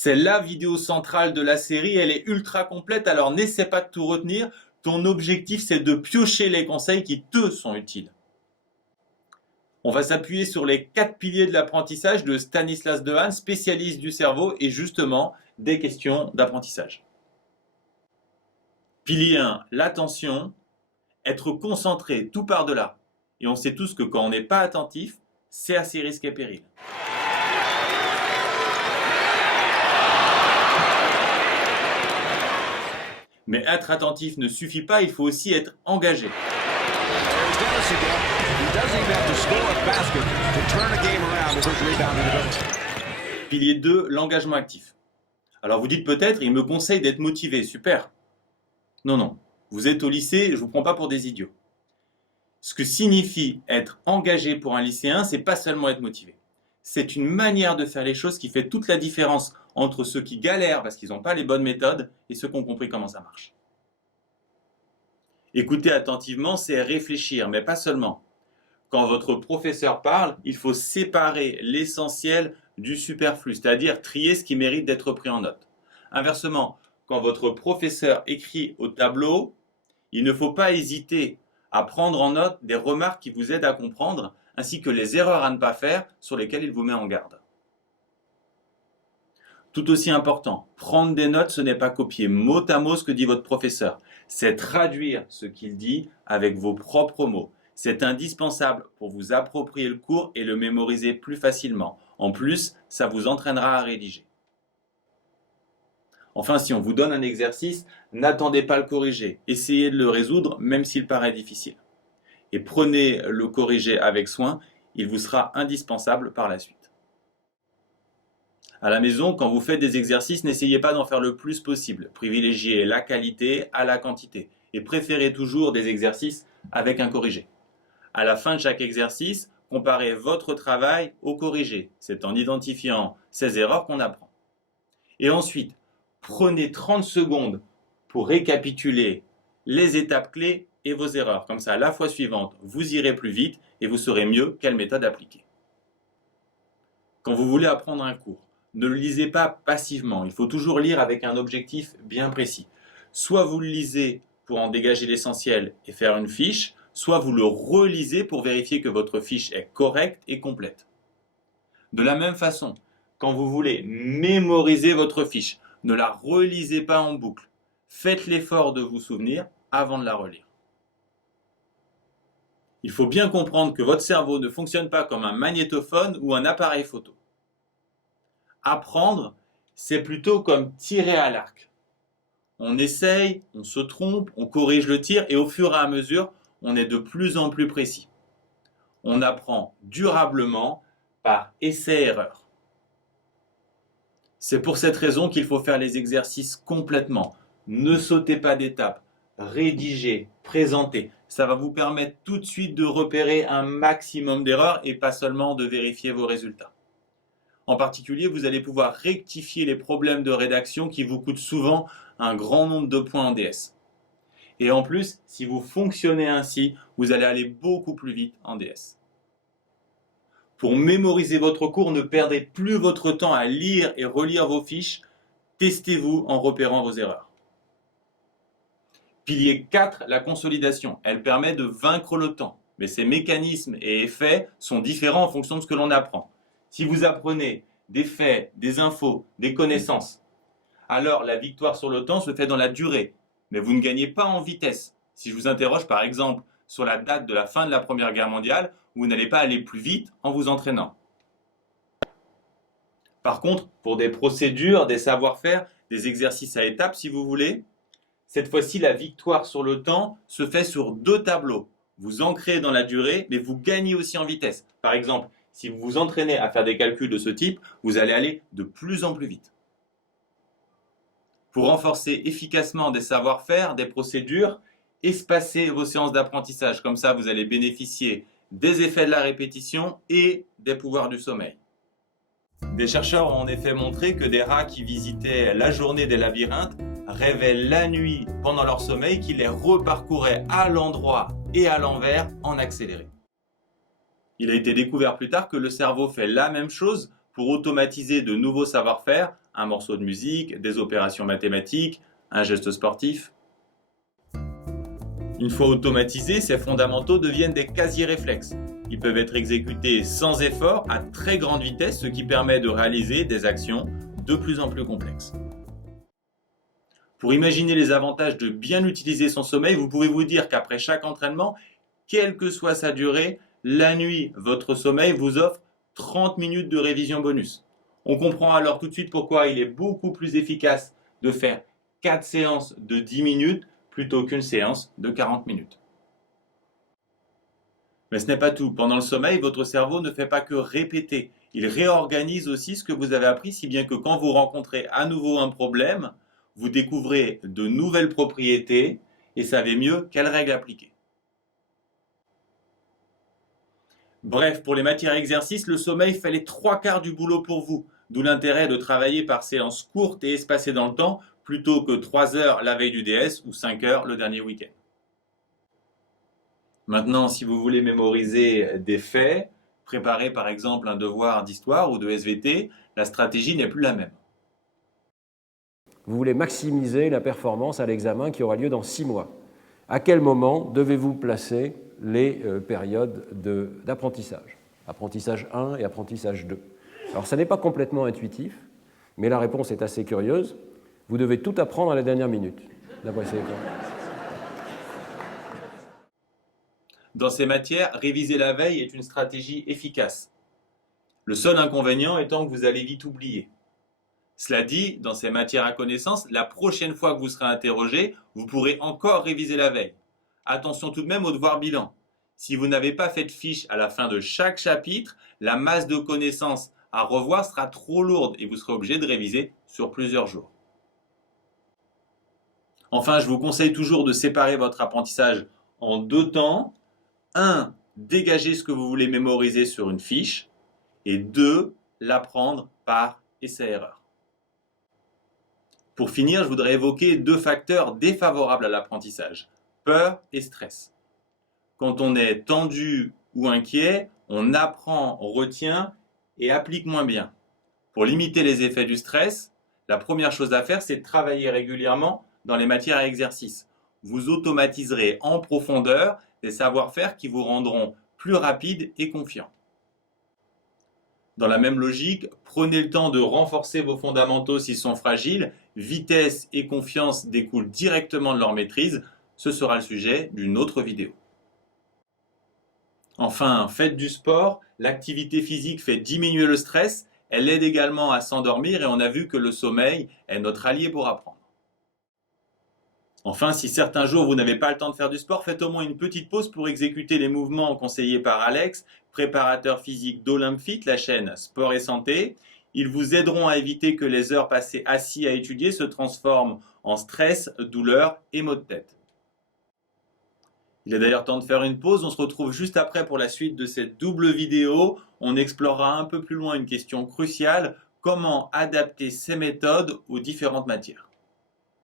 C'est la vidéo centrale de la série, elle est ultra complète, alors n'essaie pas de tout retenir. Ton objectif, c'est de piocher les conseils qui te sont utiles. On va s'appuyer sur les 4 piliers de l'apprentissage de Stanislas Dehaene, spécialiste du cerveau et justement des questions d'apprentissage. Pilier 1, l'attention, être concentré tout par-delà. Et on sait tous que quand on n'est pas attentif, c'est à ses risques et périls. Mais être attentif ne suffit pas, il faut aussi être engagé. Pilier 2, l'engagement actif. Alors vous dites peut-être, il me conseille d'être motivé, super. Non, vous êtes au lycée, je ne vous prends pas pour des idiots. Ce que signifie être engagé pour un lycéen, c'est pas seulement être motivé. C'est une manière de faire les choses qui fait toute la différence entre ceux qui galèrent parce qu'ils n'ont pas les bonnes méthodes et ceux qui ont compris comment ça marche. Écouter attentivement, c'est réfléchir, mais pas seulement. Quand votre professeur parle, il faut séparer l'essentiel du superflu, c'est-à-dire trier ce qui mérite d'être pris en note. Inversement, quand votre professeur écrit au tableau, il ne faut pas hésiter à prendre en note des remarques qui vous aident à comprendre, ainsi que les erreurs à ne pas faire sur lesquelles il vous met en garde. Tout aussi important, prendre des notes, ce n'est pas copier mot à mot ce que dit votre professeur, c'est traduire ce qu'il dit avec vos propres mots. C'est indispensable pour vous approprier le cours et le mémoriser plus facilement. En plus, ça vous entraînera à rédiger. Enfin, si on vous donne un exercice, n'attendez pas à le corriger. Essayez de le résoudre, même s'il paraît difficile. Et prenez le corriger avec soin, il vous sera indispensable par la suite. À la maison, quand vous faites des exercices, n'essayez pas d'en faire le plus possible. Privilégiez la qualité à la quantité. Et préférez toujours des exercices avec un corrigé. À la fin de chaque exercice, comparez votre travail au corrigé. C'est en identifiant ces erreurs qu'on apprend. Et ensuite, prenez 30 secondes pour récapituler les étapes clés et vos erreurs. Comme ça, la fois suivante, vous irez plus vite et vous saurez mieux quelle méthode appliquer. Quand vous voulez apprendre un cours, ne le lisez pas passivement. Il faut toujours lire avec un objectif bien précis. Soit vous le lisez pour en dégager l'essentiel et faire une fiche, soit vous le relisez pour vérifier que votre fiche est correcte et complète. De la même façon, quand vous voulez mémoriser votre fiche, ne la relisez pas en boucle. Faites l'effort de vous souvenir avant de la relire. Il faut bien comprendre que votre cerveau ne fonctionne pas comme un magnétophone ou un appareil photo. Apprendre, c'est plutôt comme tirer à l'arc. On essaye, on se trompe, on corrige le tir et au fur et à mesure, on est de plus en plus précis. On apprend durablement par essai-erreur. C'est pour cette raison qu'il faut faire les exercices complètement. Ne sautez pas d'étapes. Rédigez, présentez. Ça va vous permettre tout de suite de repérer un maximum d'erreurs et pas seulement de vérifier vos résultats. En particulier, vous allez pouvoir rectifier les problèmes de rédaction qui vous coûtent souvent un grand nombre de points en DS. Et en plus, si vous fonctionnez ainsi, vous allez aller beaucoup plus vite en DS. Pour mémoriser votre cours, ne perdez plus votre temps à lire et relire vos fiches. Testez-vous en repérant vos erreurs. Pilier 4, la consolidation. Elle permet de vaincre le temps. Mais ses mécanismes et effets sont différents en fonction de ce que l'on apprend. Si vous apprenez des faits, des infos, des connaissances, alors la victoire sur le temps se fait dans la durée. Mais vous ne gagnez pas en vitesse. Si je vous interroge par exemple sur la date de la fin de la Première Guerre mondiale, vous n'allez pas aller plus vite en vous entraînant. Par contre, pour des procédures, des savoir-faire, des exercices à étapes si vous voulez, cette fois-ci la victoire sur le temps se fait sur 2 tableaux. Vous ancrez dans la durée, mais vous gagnez aussi en vitesse. Par exemple, si vous vous entraînez à faire des calculs de ce type, vous allez aller de plus en plus vite. Pour renforcer efficacement des savoir-faire, des procédures, espacez vos séances d'apprentissage. Comme ça, vous allez bénéficier des effets de la répétition et des pouvoirs du sommeil. Des chercheurs ont en effet montré que des rats qui visitaient la journée des labyrinthes rêvaient la nuit pendant leur sommeil qui les reparcouraient à l'endroit et à l'envers en accéléré. Il a été découvert plus tard que le cerveau fait la même chose pour automatiser de nouveaux savoir-faire un morceau de musique, des opérations mathématiques, un geste sportif. Une fois automatisés, ces fondamentaux deviennent des quasi-réflexes. Ils peuvent être exécutés sans effort, à très grande vitesse, ce qui permet de réaliser des actions de plus en plus complexes. Pour imaginer les avantages de bien utiliser son sommeil, vous pouvez vous dire qu'après chaque entraînement, quelle que soit sa durée, la nuit, votre sommeil vous offre 30 minutes de révision bonus. On comprend alors tout de suite pourquoi il est beaucoup plus efficace de faire 4 séances de 10 minutes plutôt qu'une séance de 40 minutes. Mais ce n'est pas tout. Pendant le sommeil, votre cerveau ne fait pas que répéter. Il réorganise aussi ce que vous avez appris, si bien que quand vous rencontrez à nouveau un problème, vous découvrez de nouvelles propriétés et savez mieux quelles règles appliquer. Bref, pour les matières exercices, le sommeil fait les 3/4 du boulot pour vous, d'où l'intérêt de travailler par séances courtes et espacées dans le temps, plutôt que 3 heures la veille du DS ou 5 heures le dernier week-end. Maintenant, si vous voulez mémoriser des faits, préparer par exemple un devoir d'histoire ou de SVT, la stratégie n'est plus la même. Vous voulez maximiser la performance à l'examen qui aura lieu dans 6 mois. À quel moment devez-vous placer les périodes d'apprentissage, apprentissage 1 et apprentissage 2? Alors, ça n'est pas complètement intuitif, mais la réponse est assez curieuse. Vous devez tout apprendre à la dernière minute, d'après ces cas. Dans ces matières, réviser la veille est une stratégie efficace. Le seul inconvénient étant que vous allez vite oublier. Cela dit, dans ces matières à connaissance, la prochaine fois que vous serez interrogé, vous pourrez encore réviser la veille. Attention tout de même au devoir bilan. Si vous n'avez pas fait de fiche à la fin de chaque chapitre, la masse de connaissances à revoir sera trop lourde et vous serez obligé de réviser sur plusieurs jours. Enfin, je vous conseille toujours de séparer votre apprentissage en 2 temps. 1. Dégager ce que vous voulez mémoriser sur une fiche. Et 2. L'apprendre par essai-erreur. Pour finir, je voudrais évoquer 2 facteurs défavorables à l'apprentissage, peur et stress. Quand on est tendu ou inquiet, on apprend, on retient et applique moins bien. Pour limiter les effets du stress, la première chose à faire, c'est de travailler régulièrement dans les matières à exercice. Vous automatiserez en profondeur des savoir-faire qui vous rendront plus rapides et confiants. Dans la même logique, prenez le temps de renforcer vos fondamentaux s'ils sont fragiles. Vitesse et confiance découlent directement de leur maîtrise. Ce sera le sujet d'une autre vidéo. Enfin, faites du sport. L'activité physique fait diminuer le stress. Elle aide également à s'endormir et on a vu que le sommeil est notre allié pour apprendre. Enfin, si certains jours vous n'avez pas le temps de faire du sport, faites au moins une petite pause pour exécuter les mouvements conseillés par Alex, préparateur physique d'Olympfit, la chaîne Sport et Santé. Ils vous aideront à éviter que les heures passées assis à étudier se transforment en stress, douleur et maux de tête. Il est d'ailleurs temps de faire une pause. On se retrouve juste après pour la suite de cette double vidéo. On explorera un peu plus loin une question cruciale: comment adapter ces méthodes aux différentes matières.